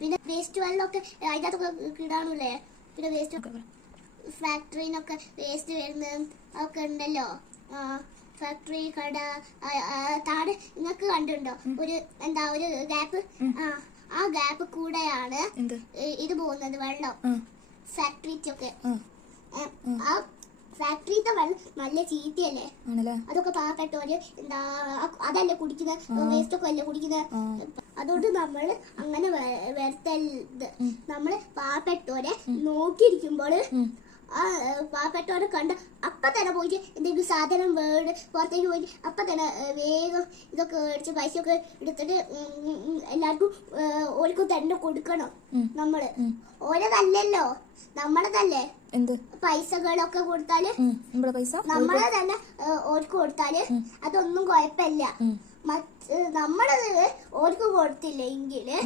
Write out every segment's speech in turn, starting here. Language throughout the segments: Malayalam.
പിന്നെ വേസ്റ്റ് വെള്ളമൊക്കെ അതിനകത്തൊക്കെ ഇടാണല്ലേ. പിന്നെ വേസ്റ്റ് ഫാക്ടറിന്നൊക്കെ വേസ്റ്റ് വരുന്നത് ഒക്കെ ഉണ്ടല്ലോ. ഫാക്ടറി കട താഴെ നിങ്ങൾക്ക് കണ്ടുണ്ടോ ഒരു ഒരു ഗ്യാപ്പ്. ആ ഗ്യാപ്പ് കൂടെയാണ് ഇത് പോകുന്നത് വെള്ളം ഫാക്ടറിക്കൊക്കെ. ആ ഫാക്ടറിത്തെ വെള്ളം നല്ല ചീത്തയല്ലേ. അതൊക്കെ പാവപ്പെട്ടവര് അതല്ലേ കുടിക്കുന്നത്, വേസ്റ്റ് ഒക്കെ അല്ലേ കുടിക്കുന്നത്. അതുകൊണ്ട് നമ്മൾ അങ്ങനെ വരുത്തരുത്. നമ്മള് പാവപ്പെട്ടവരെ നോക്കിയിരിക്കുമ്പോൾ പാവപ്പെട്ടവരെ കണ്ട് അപ്പൊ തന്നെ പോയിട്ട് എന്തെങ്കിലും സാധനം പുറത്തേക്ക് പോയി അപ്പൊ തന്നെ വേഗം ഇതൊക്കെ മേടിച്ച് പൈസ ഒക്കെ എടുത്തിട്ട് എല്ലാവർക്കും ഓർക്കും തന്നെ കൊടുക്കണം. നമ്മള് ഓരതല്ലല്ലോ, നമ്മളതല്ലേ. പൈസകളൊക്കെ കൊടുത്താല് നമ്മളെ തന്നെ ഓർക്ക് കൊടുത്താല് അതൊന്നും കുഴപ്പമില്ല. നമ്മളത് ഓർക്ക് കൊടുത്തില്ല എങ്കില്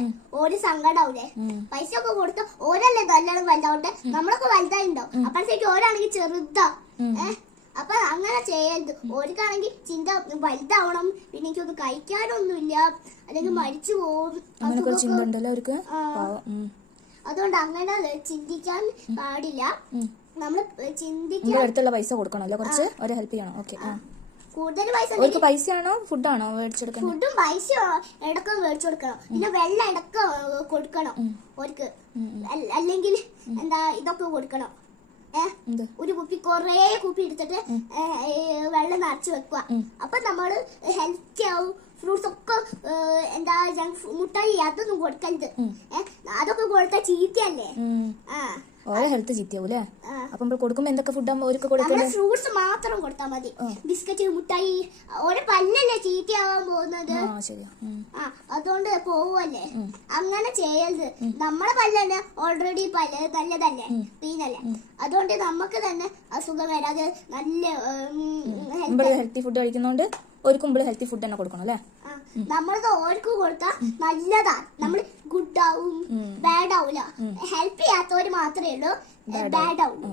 ഒരു സങ്കടാവൂലേ. പൈസ ഒക്കെ കൊടുത്ത ഓരല്ലേ നല്ലോണം വലുതാവട്ടെ, നമ്മളൊക്കെ വലുതായിണ്ടോ അപ്പോഴത്തേക്ക് ഓരാണെങ്കിൽ ചെറുതാ. അപ്പൊ അങ്ങനെ ചെയ്യരുത്. ഓർക്കാണെങ്കിൽ ചിന്ത വലുതാവണം, പിന്നെ എനിക്കൊന്നും കഴിക്കാനൊന്നുമില്ല, അല്ലെങ്കിൽ മരിച്ചു പോകും. അതുകൊണ്ട് അങ്ങനെ ചിന്തിക്കാൻ പാടില്ല. നമ്മള് ചിന്തിക്കാൻ അടുത്തുള്ള പൈസ കൊടുക്കണല്ലോ, കുറച്ച് ഹെൽപ്പ് ചെയ്യണം. കൂടുതൽ പൈസയാണോ ഫുഡാണോ മേടിച്ചെടുക്കണം? ഫുഡും പൈസയോ ഇടക്കം മേടിച്ചു കൊടുക്കണം. പിന്നെ വെള്ളം ഇടക്കം കൊടുക്കണം ഓർക്ക്. അല്ലെങ്കിൽ ഇതൊക്കെ കൊടുക്കണം. ഒരു കുപ്പി കുപ്പി എടുത്തിട്ട് വെള്ളം നിറച്ച് വെക്കുക. അപ്പൊ നമ്മള് ഹെൽത്തി ആവും. ഫ്രൂട്ട്സ് ഒക്കെ മുട്ടായി അതൊന്നും കൊടുക്കരുത്. അതൊക്കെ കൊടുത്താൽ ചീത്തയല്ലേ. ഹെൽത്ത് ചീത്തയാവൂലേ. അപ്പൊ കൊടുക്കുമ്പോ എന്തൊക്കെ ഫുഡാകുമ്പോ ഫ്രൂട്ട്സ് മാത്രം കൊടുത്താൽ മതി. ബിസ്ക്കറ്റ് മുട്ടായി ഓരോ പല്ലല്ലേ ചീത്തയാവാൻ പോകുന്നത്. അതുകൊണ്ട് പോവല്ലേ. അങ്ങനെ ചെയ്യരുത്. നമ്മളെ പല്ലന്നെ ഓൾറെഡി പല്ല് നല്ലതല്ലേ, ക്ലീനല്ലേ. അതുകൊണ്ട് നമുക്ക് തന്നെ അസുഖം വരാതെ നല്ല ഹെൽത്തി ഫുഡ് കഴിക്കുന്നോണ്ട് ഓർക്കും ഹെൽത്തി ഫുഡ് തന്നെ കൊടുക്കണം അല്ലേ. നമ്മളത് ഓർക്ക് കൊടുത്താൽ നല്ലതാ. നമ്മൾ ഗുഡ് ആവും, ബാഡ് ആവൂല. ഹെൽപ്പ് ചെയ്യാത്തവര് മാത്രമേ ഉള്ളൂ ബാഡ് ആവുള്ളൂ.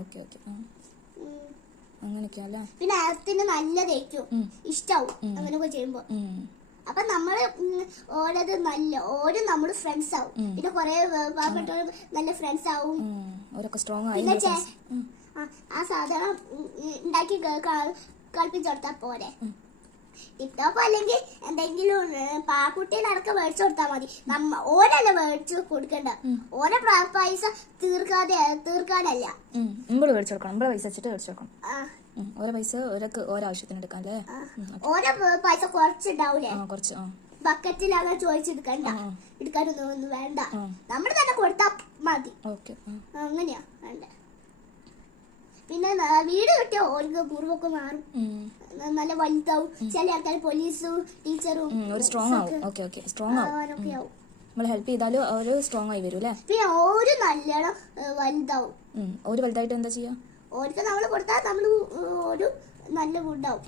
പിന്നെ അത്തിന് നല്ലതായിരിക്കും, ഇഷ്ടാവും അങ്ങനെയൊക്കെ ചെയ്യുമ്പോ. അപ്പൊ നമ്മള് ഓരത് ഓരോ നമ്മള് ഫ്രണ്ട്സ് ആവും. പിന്നെ കൊറേ പാവപ്പെട്ടവർ നല്ല ഫ്രണ്ട്സ് ആവും. പിന്നെ ആ സാധനം ഉണ്ടാക്കി കളിപ്പിച്ചെടുത്താ പോരെ. ടിപ്ടോപ്പ് അല്ലെങ്കിൽ എന്തെങ്കിലും പാക്കുട്ടിയിലടക്കം മേടിച്ചു കൊടുത്താൽ മതി. ഓരല്ല മേടിച്ചു കൊടുക്കണ്ട. ഓരോ പൈസ തീർക്കാനല്ല. ഓരോ പൈസ ഓരോ ആവശ്യത്തിന് എടുക്കാം അല്ലേ. ഓരോ പൈസ കുറച്ചുണ്ടാവൂലേ, ബക്കറ്റിലാണ് ചോദിച്ചെടുക്കണ്ട, എടുക്കാനൊന്നും വേണ്ട. നമ്മൾ തന്നെ കൊടുത്താ മതി. അങ്ങനെയാ വേണ്ട. പിന്നെ വീട് കിട്ടിയ ഓർക്ക് പൂർവ്വമൊക്കെ മാറും, നല്ല വലുതാവും. ചില ആൾക്കാർ പോലീസും ടീച്ചറും അവരൊക്കെ ആവും. ഹെൽപ്പ് ചെയ്താലും അവര് സ്ട്രോങ് ആയി വരും അല്ലേ. പിന്നെ ഓര് നല്ലോണം വലുതാവും. ഒരു വലുതായിട്ട് എന്താ ചെയ്യാ? ഓർക്ക് നമ്മള് കൊടുത്താൽ നമ്മള് ഒരു നല്ല ഫുഡാവും.